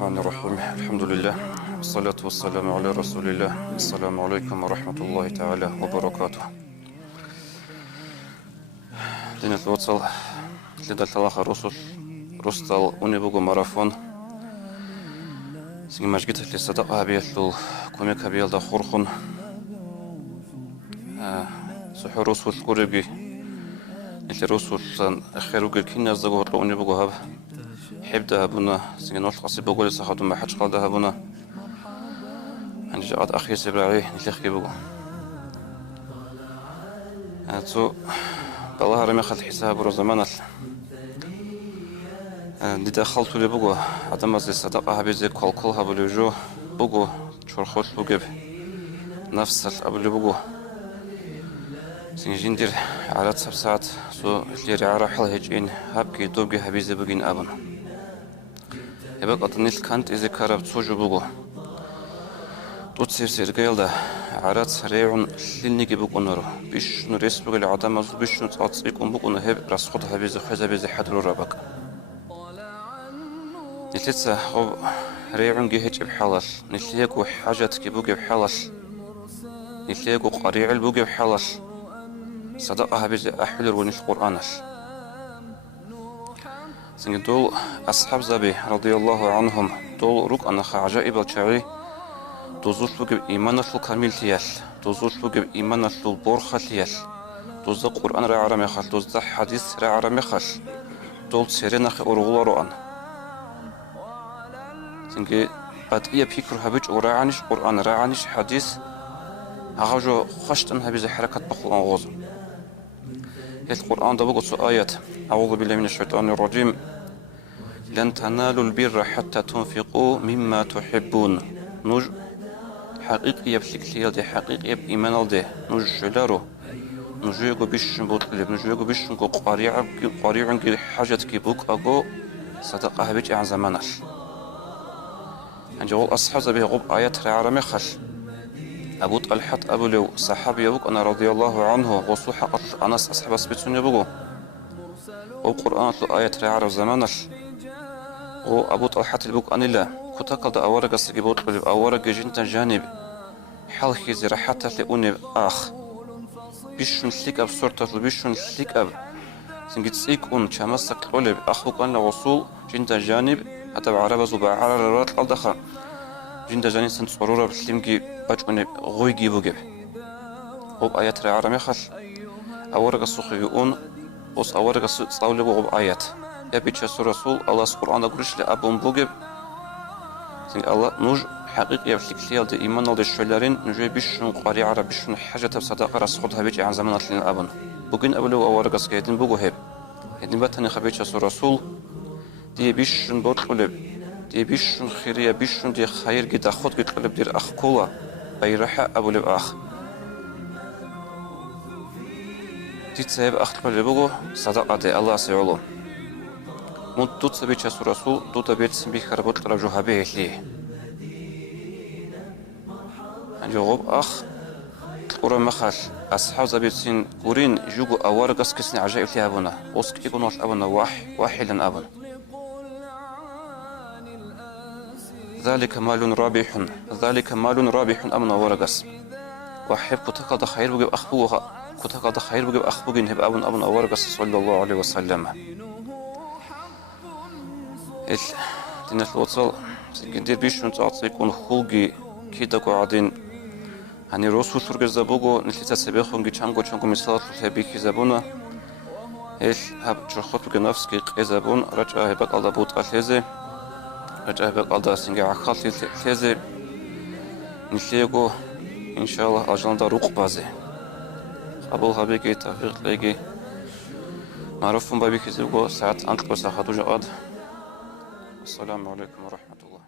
الرحمن الرحيم. الحمد لله والصلاة والسلام على رسول الله. السلام عليكم ورحمة الله تعالى وبركاته. دين الوصل لدى الله الرسول رسل ونبوغ ماрафон. Синги мажгит ли садаqa бияллу кумек биялда хурхун. Суху русул куреги. Или русулсан ахиругер киназдагу ونبوغ хаб. حبدا هبونا سنجن نلقى بقول سخاتو ما حدش قال هبونا عندي جات أخي سبراعي نتلخي بقول تو بالله رمي خل حساب روزمان دي دخلت لي بقول عدم زي صدقة هبي زي كل هبلي جو بقول شرخوت بقول نفس الأبلي بقول سنجين دير على 9 ساعات سو اللي على حل هجين هبكي دوبي هبي زي بقين أبن يبقى أتنيل كانت إذا كربت سوجو بقول توت سير قيلدا عرات ريعون للنيجي بقول نرو بيش نريس بقول عدم أزل بيش نتعطي يكون بقول نهب راسخد هبيز خزا بيز حدلو ربك نتلتسا هو ريعون جهج بحلال نتليقو حاجات كبوجي بحلال نتليقو قريع البوجي بحلال صدق هبيز أحلر ونش القرآن دول أصحاب زبي رضي الله عنهم دول رك أنا عجائب الشعري دوزوش لوجب إيمان الكامل تيال دوزوش لوجب إيمان البرخة تيال دوز القرآن رعرم يخل دوز حديث رعرم يخل دول سيرنا خ أرغلارو أن سنجي بدأي فكر هبج ورعنش قرآن رعنش حديث هاجو خشت أن هبز حركة بخل أنغاز القرآن ده بقول آيات أعوذ بالله من الشيطان الرجيم لن تنالوا البر حتى تنفقوا مما تحبون نج حقيقي بشكل ده حقيقي بإيمان ده نج شلارو نجيكو بيش بطلب نجيكو بيش نكو قريع كي حاجة كي بوك أجو صدقة بيج عن زمانش عند جوال أصحاب زبيه غب آيات رعرم خل أبو طلحة أبو لو صحابي أبوك أنا رضي الله عنه وصوح أنس أصحاب أسبتون يبغو وقرآن آيات رعرم زمانش وأبو طلحة البوك أن الله كتقل ده أورق السجبوت قلب أورق جنتا جانب حال خيزي رحتة لأوني آخ بيشون سليك أب صورته بيشون سليك أب سنجد سيك شمسك قلب أخوك أن وصول جنتا جانب حتى بعربة زبا عرارات الدخل جنتا جانب سنت صرورة بسلمكي بجوني غويجي بوجب وب آيات رعرم يخل أورق السخيون وص أورق الصولب وب آيات يبيتش رسول الله القرآن أقولش لأبون بوجب سين الله نوج حقيقي يفلكليال ده إيمان الله الشلارين نجوا بيشون قاري عرب بيشون حاجة تبصدق راسخدها بيجي عن زمان أصلين أبون بوجين أبلو أورق سكيدين بوجو هب هدين بتني خبيتش رسول دي بيشون بطلب دي بيشون خيرية بيشون دي خير جدا خد جد قلب دير أخ كولا بيرحى أبو لب أخ دي تسيب أخ قلب بوجو صدق ده الله سيعلو مود دوت سبيتش رسول دوت بيت سبي خربط رجوها به ليه جواب أخ قرا مخال أصحاب زبيتين قرين جوجو أورقس كسن عجائب لها أبونا وسك يكونوا أبونا واحدا أبونا ذلك مال رابح أبونا ورقس وحب كتقضى خير بجيب أخبوها كتقضى خير بجيب أخبوجين هب أبونا ورقس صلى الله عليه وسلم دين الوصل سكندير بيشون تعطي يكون خوجي كده قاعدين هني رسول سرق زبوجو نتلتا سبيخون جي چانگو مثال تبيك زبونا إيش هب شخص بجنفس كي زبون رجع هبك الله بوت الهزة رجع هبك الله سنجع عخال الهزة نتليجو إن شاء الله أجل دا روق بازه قبل هبيكي توفيق ليجي معروفون بابيكي زبوجو ساعات أنت بس أخذوا جاد السلام عليكم ورحمة الله.